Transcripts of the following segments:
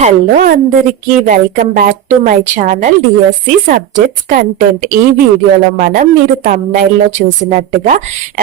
Hello అందరికి welcome back to my channel DSC subjects content. ఈ వీడియోలో మనం మీరు thumbnail లో చూసినట్టుగా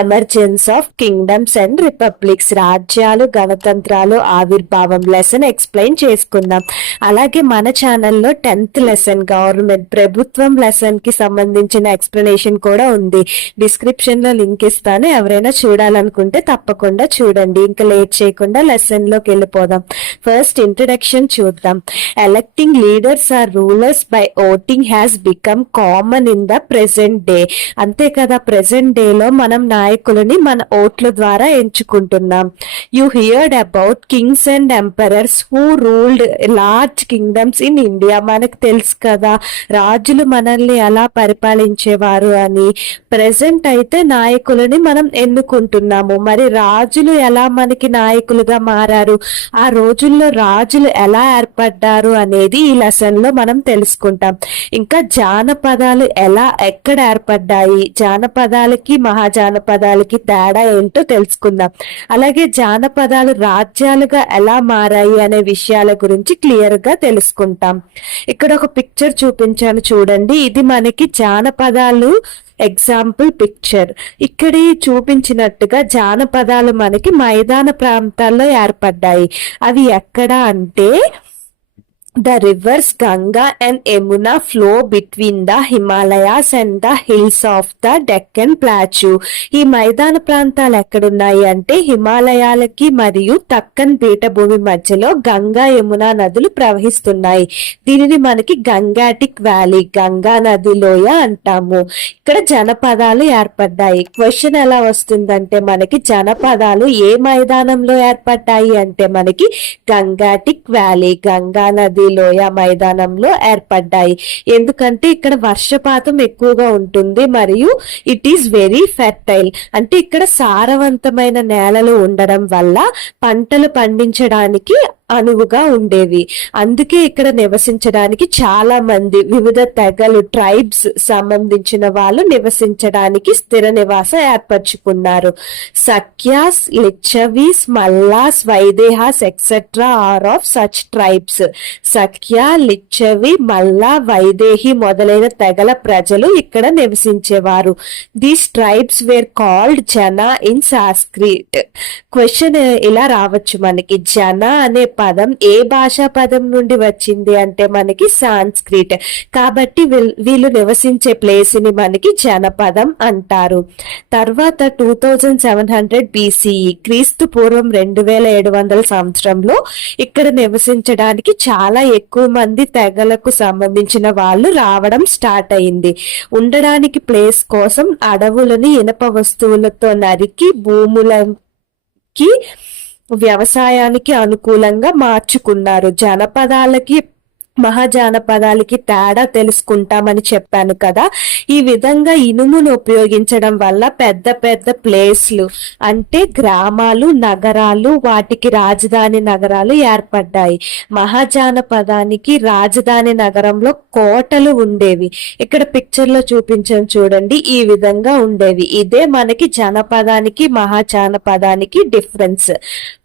emergence of kingdoms and republics, రాజ్యాలు గణతంత్రాలు ఆవిర్భావం లెసన్ ఎక్స్ప్లెయిన్ చేసుకుందాం. అలాగే మన ఛానల్లో 10th లెసన్ గవర్నమెంట్ ప్రభుత్వం లెసన్ కి సంబంధించిన ఎక్స్ప్లెనేషన్ కూడా ఉంది. డిస్క్రిప్షన్ లో లింక్ ఇస్తాను, ఎవరైనా చూడాలనుకుంటే తప్పకుండా చూడండి. ఇంకా లేట్ చేయకుండా లెసన్ లోకి వెళ్ళిపోదాం. ఫస్ట్ ఇంట్రడక్షన్ చూద్దాం. Electing leaders or rulers by voting has become common in the present day. అంతే కదా, ప్రెసెంట్ డే లో మనం నాయకులని మన ఓట్ల ద్వారా ఎంచుకుంటున్నాం. You heard about kings and emperors who ruled large kingdoms in India. మనకు తెలుసు కదా రాజులు మనల్ని ఎలా పరిపాలించేవారు అని. ప్రెసెంట్ అయితే నాయకులని మనం ఎన్నుకుంటున్నాము. మరి రాజులు ఎలా మనకి నాయకులుగా మారారు, ఆ రోజుల్లో రాజులు ఎలా ఏర్పడ్డారు అనేది ఈ లెసన్ లో మనం తెలుసుకుంటాం. ఇంకా జానపదాలు ఎక్కడ ఏర్పడ్డాయి, జానపదాలకి మహాజానపదాలకి తేడా ఏంటో తెలుసుకుందాం. అలాగే జానపదాలు రాజ్యాలుగా ఎలా మారాయి అనే విషయాల గురించి క్లియర్ గా తెలుసుకుంటాం. ఇక్కడ ఒక పిక్చర్ చూపించాను చూడండి, ఇది మనకి జానపదాలు ఎగ్జాంపుల్ పిక్చర్. ఇక్కడ చూపించినట్టుగా జానపదాలు మనకి మైదాన ప్రాంతాల్లో ఏర్పడ్డాయి. అవి ఎక్కడ అంటే the rivers Ganga and Yamuna flow between the Himalayas and the hills of the Deccan Plateau. ఈ మైదాన ప్రాంతాలు ఎక్కడున్నాయి అంటే హిమాలయాలకి మరియు దక్కన్ పీఠభూమి మధ్యలో గంగా యమున నదులు ప్రవహిస్తున్నాయి. దీనిని మనకి గంగాటిక్ వ్యాలీ, గంగా నది లోయ అంటాము. ఇక్కడ జనపదాలు ఏర్పడ్డాయి. క్వశ్చన్ ఎలా వస్తుందంటే మనకి జనపదాలు ఏ మైదానంలో ఏర్పడ్డాయి అంటే మనకి గంగాటిక్ వ్యాలీ, గంగా నది లోయ మైదానంలో ఏర్పడ్డాయి. ఎందుకంటే ఇక్కడ వర్షపాతం ఎక్కువగా ఉంటుంది మరియు ఇట్ ఈస్ వెరీ ఫెర్టైల్. అంటే ఇక్కడ సారవంతమైన నేలలు ఉండడం వల్ల పంటలు పండించడానికి అనువుగా ఉండేవి. అందుకే ఇక్కడ నివసించడానికి చాలా మంది వివిధ తెగలు, ట్రైబ్స్ సంబంధించిన వాళ్ళు నివసించడానికి స్థిర నివాసం ఏర్పరచుకున్నారు. Sakyas, Licchavis, Mallas, Vaidehas etcetera are of such tribes. Sakya, Licchavi, Malla, Vaidehi మొదలైన తెగల ప్రజలు ఇక్కడ నివసించేవారు. These tribes were called jana in Sanskrit. Question ఇలా రావచ్చు మనకి, జన అనే పదం ఏ భాషా పదం నుండి వచ్చింది అంటే మనకి సాంస్క్రిట్. కాబట్టి వీళ్ళు నివసించే ప్లేస్ ని మనకి జనపదం అంటారు. తర్వాత 2700 BCE క్రీస్తు పూర్వం 2700 సంవత్సరంలో ఇక్కడ నివసించడానికి చాలా ఎక్కువ మంది తెగలకు సంబంధించిన వాళ్ళు రావడం స్టార్ట్ అయింది. ఉండడానికి ప్లేస్ కోసం అడవులని ఇనప వస్తువులతో నరికి భూములకి వ్యవసాయానికి అనుకూలంగా మార్చుకున్నారు. జనపదాలకి మహాజానపదాలకి తేడా తెలుసుకుంటామని చెప్పాను కదా. ఈ విధంగా ఇనుమును ఉపయోగించడం వల్ల పెద్ద పెద్ద ప్లేస్లు అంటే గ్రామాలు, నగరాలు, వాటికి రాజధాని నగరాలు ఏర్పడ్డాయి. మహాజానపదానికి రాజధాని నగరంలో కోటలు ఉండేవి. ఇక్కడ పిక్చర్ లో చూపించాను చూడండి, ఈ విధంగా ఉండేవి. ఇదే మనకి జనపదానికి మహాజానపదానికి difference.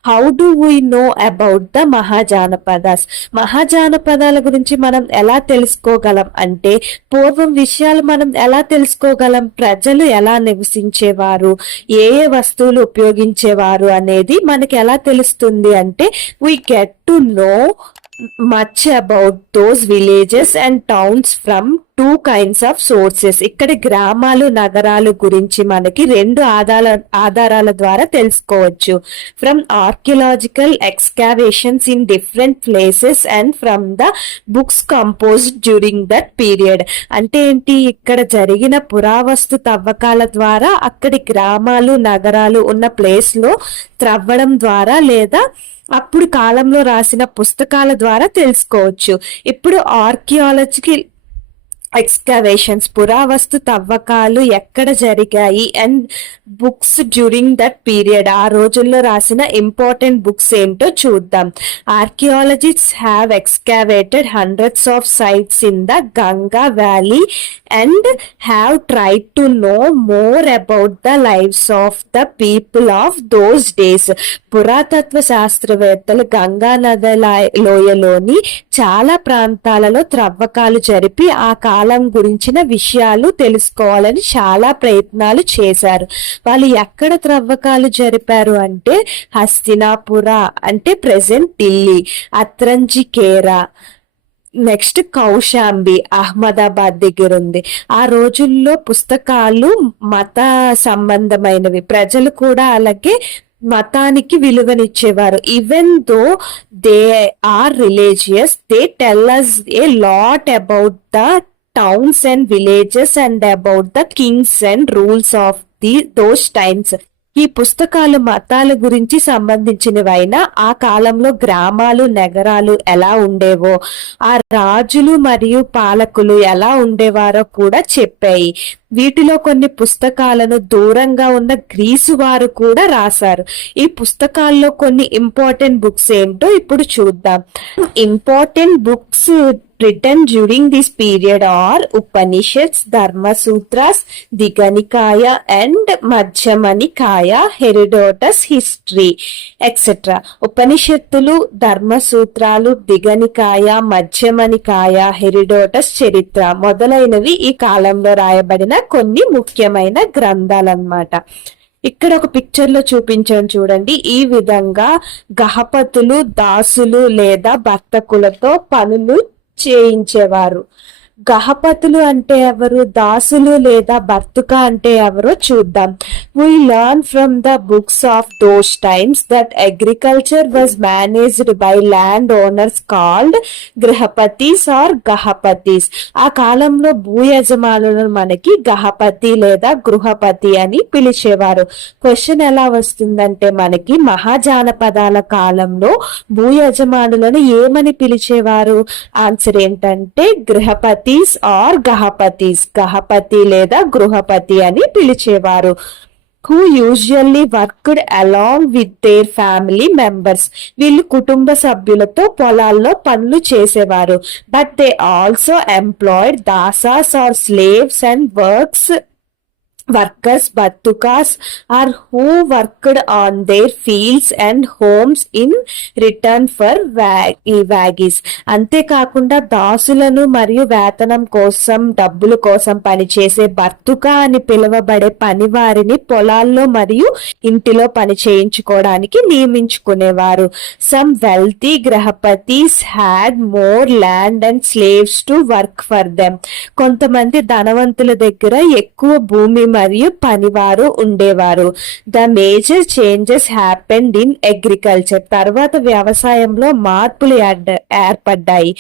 How do we know about the Mahajanapadas? మహాజానపదాల గురించి మనం ఎలా తెలుసుకోగలం అంటే పూర్వం విషయాలు మనం ఎలా తెలుసుకోగలం, ప్రజలు ఎలా నివసించేవారు, ఏ ఏ వస్తువులు ఉపయోగించేవారు అనేది మనకి ఎలా తెలుస్తుంది అంటే we get to know much about those villages and towns from two kinds of sources. ఇక్కడ గ్రామాలు, నగరాలు గురించి మనకి రెండు ఆధారాల ద్వారా తెలుసుకోవచ్చు. From archaeological excavations in different places and from the books composed during that period. అంటే ఏంటి, ఇక్కడ జరిగిన పురావస్తు తవ్వకాల ద్వారా అక్కడి గ్రామాలు, నగరాలు ఉన్న ప్లేస్ లో త్రవ్వడం ద్వారా లేదా అప్పుడు కాలంలో రాసిన పుస్తకాల ద్వారా తెలుసుకోవచ్చు. ఇప్పుడు ఆర్కియాలజికల్ ఎక్స్కవేషన్స్ పురావస్తు తవ్వకాలు ఎక్కడ జరిగాయి and books during that period, ఆ రోజుల్లో రాసిన ఇంపార్టెంట్ బుక్స్ ఏంటో చూద్దాం. Archaeologists have excavated hundreds of sites in the Ganga valley and have tried to know more about the lives of the people of those days. పురాతత్వ శాస్త్రవేత్తలు గంగా నది లోయలోని చాలా ప్రాంతాలలో త్రవ్వకాలు జరిపి ఆ కాలం గురించిన విషయాలు తెలుసుకోవాలని చాలా ప్రయత్నాలు చేశారు. వాళ్ళు ఎక్కడ త్రవ్వకాలు జరిపారు అంటే హస్తినాపుర అంటే ప్రెసెంట్ ఢిల్లీ, అత్రంజికేరా, నెక్స్ట్ కౌశాంబి అహ్మదాబాద్ దగ్గర ఉంది. ఆ రోజుల్లో పుస్తకాలు మత సంబంధమైనవి, ప్రజలు కూడా అలాగే మతానికి విలువనిచ్చేవారు. Even though they are religious, they tell us a lot about the towns and villages and about the kings and rules of those times. ఈ పుస్తకాలు మతాల గురించి సంబంధించినవైనా ఆ కాలంలో గ్రామాలు నగరాలు ఎలా ఉండేవో, ఆ రాజులు మరియు పాలకులు ఎలా ఉండేవారో కూడా చెప్పాయి. వీటిలో కొన్ని పుస్తకాలను దూరంగా ఉన్న గ్రీసు వారు కూడా రాశారు. ఈ పుస్తకాల్లో కొన్ని ఇంపార్టెంట్ బుక్స్ ఏంటో ఇప్పుడు చూద్దాం. Important books written during this period are Upanishads, Dharma Sutras, Diganikaya and Madhyama Nikaya, Herodotus History, etc. ఉపనిషత్తులు, ధర్మ సూత్రాలు, దిగనికాయ, మధ్యమ నికాయ, హెరోడోటస్ చరిత్ర మొదలైనవి ఈ కాలంలో రాయబడిన కొన్ని ముఖ్యమైన గ్రంథాలన్నమాట. ఇక్కడ ఒక పిక్చర్ లో చూపించాను చూడండి. ఈ విధంగా గహపతులు దాసులు లేదా భర్తకులతో పనులు చేయించేవారు. గహపతులు అంటే ఎవరు, దాసులు లేదా భర్తుక అంటే ఎవరో చూద్దాం. We learn from the books of those times that agriculture was managed by land owners called Grihapatis or Gahapatis. ఆ కాలంలో భూ యజమానులను మనకి గహపతి లేదా గృహపతి అని పిలిచేవారు. క్వశ్చన్ ఎలా వస్తుందంటే మనకి మహాజానపదాల కాలంలో భూ యజమానులను ఏమని పిలిచేవారు? ఆన్సర్ ఏంటంటే గృహపతి ఆర్ గహపతిస్, గహపతి లేదా గృహపతి అని పిలిచేవారు. who usually worked along with their family members. వీళ్ళు కుటుంబ సభ్యులతో పొలాల్లో పనులు చేసేవారు. but they also employed dasas or slaves and workers batukas or who worked on their fields and homes in return for wages. అంతేకాకుండా దాసులను మరియు వేతనం కోసం డబ్బుల కోసం పనిచేసే బతుకా అని పిలువబడే పనివారిని పొలాల్లో మరియు ఇంటిలో పని చేయించుకోవడానికి నియమించుకునేవారు. some wealthy గ్రహపతిస్ had more land and slaves to work for them. కొంతమంది ధనవంతుల దగ్గర ఎక్కువ భూమి మరియు పనివారు ఉండేవారు. The major changes happened in agriculture. తర్వాత వ్యవసాయంలో మార్పులు ఏర్పడ్డాయి.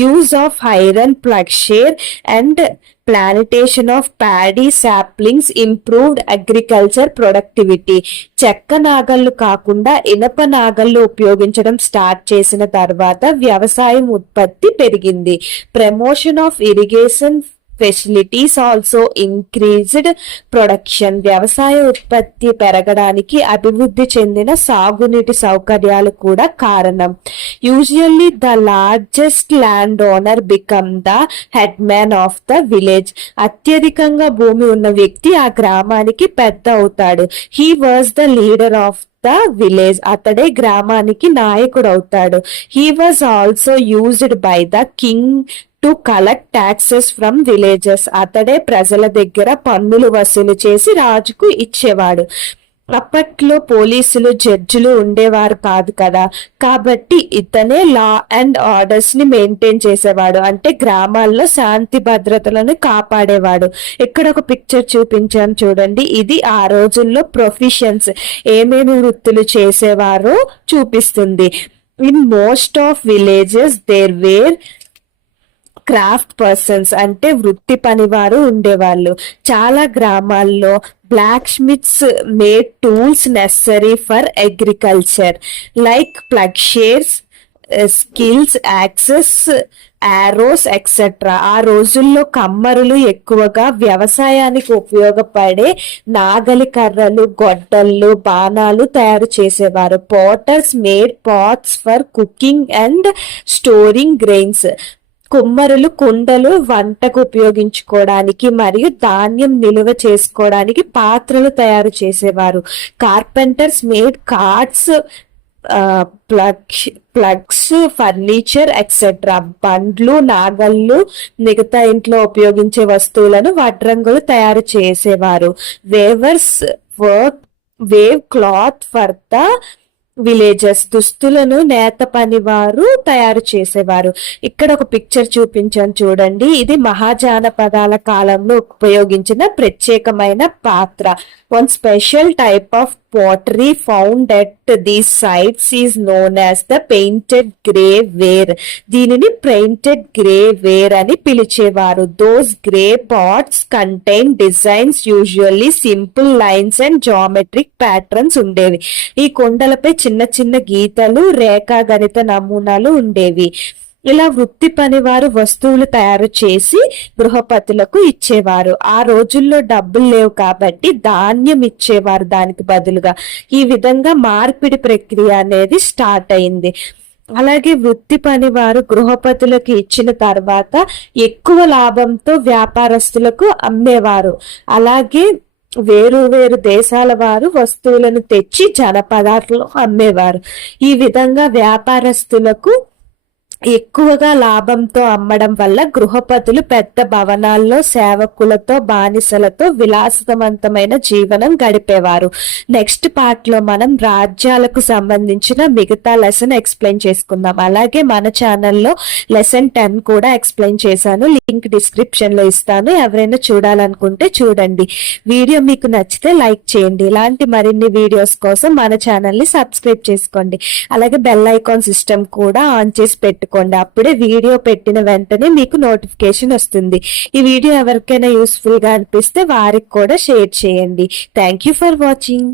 Use of iron ploughshare and plantation of paddy saplings improved agriculture productivity. చెక్క నాగళ్లు కాకుండా ఇనప నాగళ్లు ఉపయోగించడం స్టార్ట్ చేసిన తర్వాత వ్యవసాయం ఉత్పత్తి పెరిగింది. Promotion of irrigation facilities also increased production. వ్యవసాయ ఉత్పత్తి పెరగడానికి అభివృద్ధి చెందిన సాగునీటి సౌకర్యాలు కూడా కారణం. Usually the largest land owner become the head man of the village. అత్యధికంగా భూమి ఉన్న వ్యక్తి ఆ గ్రామానికి పెద్ద అవుతాడు. He was the leader of the village. అతడే గ్రామానికి నాయకుడు అవుతాడు. He was also used by the king to collect taxes from villages. అతడే ప్రజల దగ్గర పన్నులు వసూలు చేసి రాజుకు ఇచ్చేవాడు. అప్పట్లో పోలీసులు జడ్జిలు ఉండేవారు కాదు కదా, కాబట్టి ఇతనే లా అండ్ ఆర్డర్స్ ని మెయింటైన్ చేసేవాడు. అంటే గ్రామాల్లో శాంతి భద్రతలను కాపాడేవాడు. ఇక్కడ ఒక పిక్చర్ చూపించాను చూడండి. ఇది ఆ రోజుల్లో ప్రొఫెషన్స్ ఏమేమి వృత్తులు చేసేవారో చూపిస్తుంది. In most of villages there were craft persons అంటే వృత్తి పనివారు ఉండేవాళ్ళు. చాలా గ్రామాల్లో blacksmiths made tools necessary for agriculture like ploughshares, sickles, axes, arrows etcetera. ఆ రోజుల్లో కమ్మరులు ఎక్కువగా వ్యవసాయానికి ఉపయోగపడే నాగలి కర్రలు, గొడ్డళ్ళు, బాణాలు తయారు చేసేవారు. Potters made pots for cooking and storing grains. కుమ్మరులు కుండలు వంటకు ఉపయోగించుకోవడానికి మరియు ధాన్యం నిలువ చేసుకోవడానికి పాత్రలు తయారు చేసేవారు. Carpenters made carts, ploughs, furniture etcetera. బండ్లు, నాగళ్ళు, మిగతా ఇంట్లో ఉపయోగించే వస్తువులను వడ్రంగులు తయారు చేసేవారు. Weavers weave cloth for the villages. దుస్తులను నేత పని వారు తయారు చేసేవారు. ఇక్కడ ఒక పిక్చర్ చూపించాను చూడండి. ఇది మహాజానపదాల కాలంలో ఉపయోగించిన ప్రత్యేకమైన పాత్ర. One special type of pottery found at these sites is known as the painted grey ware. దీనిని painted grey ware అని పిలిచేవారు. Those grey pots contain designs, usually simple lines and geometric patterns ఉండేవి. ఈ కుండలపై చిన్న చిన్న గీతలు, రేఖా గణిత నమూనాలు ఉండేవి. ఇలా వృత్తి పనివారు వస్తువులు తయారు చేసి గృహపతులకు ఇచ్చేవారు. ఆ రోజుల్లో డబ్బులు లేవు కాబట్టి ధాన్యం ఇచ్చేవారు దానికి బదులుగా. ఈ విధంగా మార్పిడి ప్రక్రియ అనేది స్టార్ట్ అయింది. అలాగే వృత్తి పనివారు గృహపతులకు ఇచ్చిన తర్వాత ఎక్కువ లాభంతో వ్యాపారస్తులకు అమ్మేవారు. అలాగే వేరు వేరు దేశాల వారు వస్తువులను తెచ్చి జనపదార్థాలు అమ్మేవారు. ఈ విధంగా వ్యాపారస్తులకు ఎక్కువగా లాభంతో అమ్మడం వల్ల గృహపతులు పెద్ద భవనాల్లో సేవకులతో, బానిసలతో విలాసవంతమైన జీవనం గడిపేవారు. నెక్స్ట్ పార్ట్ లో మనం రాజ్యాలకు సంబంధించిన మిగతా లెసన్ ఎక్స్ప్లెయిన్ చేసుకుందాం. అలాగే మన ఛానల్లో లెసన్ 10 కూడా ఎక్స్ప్లెయిన్ చేశాను. లింక్ డిస్క్రిప్షన్ లో ఇస్తాను. ఎవరైనా చూడాలనుకుంటే చూడండి. వీడియో మీకు నచ్చితే లైక్ చేయండి. ఇలాంటి మరిన్ని వీడియోస్ కోసం మన ఛానల్ ని సబ్స్క్రైబ్ చేసుకోండి. అలాగే బెల్ ఐకాన్ సిస్టమ్ కూడా ఆన్ చేసి పెట్టుకోండి. అప్పుడే వీడియో పెట్టిన వెంటనే మీకు నోటిఫికేషన్ వస్తుంది. ఈ వీడియో ఎవరికైనా యూస్ఫుల్ గా అనిపిస్తే వారికి కూడా షేర్ చేయండి. Thank you for watching.